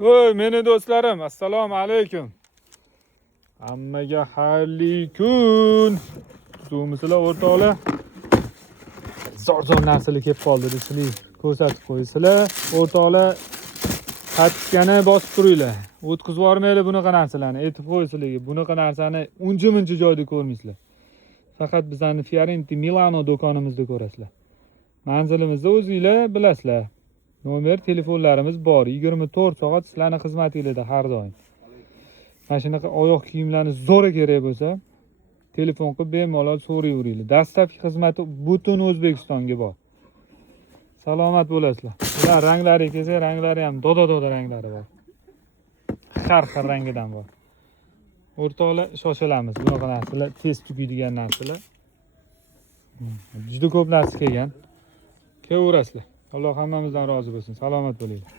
Oy, meni do'stlarim, assalomu alaykum. Hammaga xayrli kun. Tumisizlar o'rtoqlar. Zo'r narsalar kelib qoldi, sizlar ko'rsatib qo'ysizlar. O'rtoqlar qattiqqana bosib turinglar. O'tkazib yubormaylar bunaqa narsalarni, aytib qo'ysizlarga. Bunaqa narsani uncha-muncha joyda ko'rmaysizlar. Faqat bizning Fiorenti Milano do'konimizda ko'rasizlar. Manzilimizni o'zingizlar bilasizlar. Nomer telefonlarimiz bor. 24 soat sizlarning xizmatingizda har doim. Mana shunaqa oyoq kiyimlarni zo'ra kerak bo'lsa, telefon qilib bemalol so'rayveringlar. Dastlabki xizmati butun O'zbekistonga bor. Salomat bo'lasizlar. Ular ranglari kelsa, ranglari ham doda ranglari bor. Har xil rangidan bor. O'rtoqlar, shoshilamiz. Bunaqa narsalar tez tugaydigan narsalar. Juda ko'p narsa kelgan. Kelaverasizlar. Alloh hammamizdan rozi bo'lsin. Salomat bo'linglar.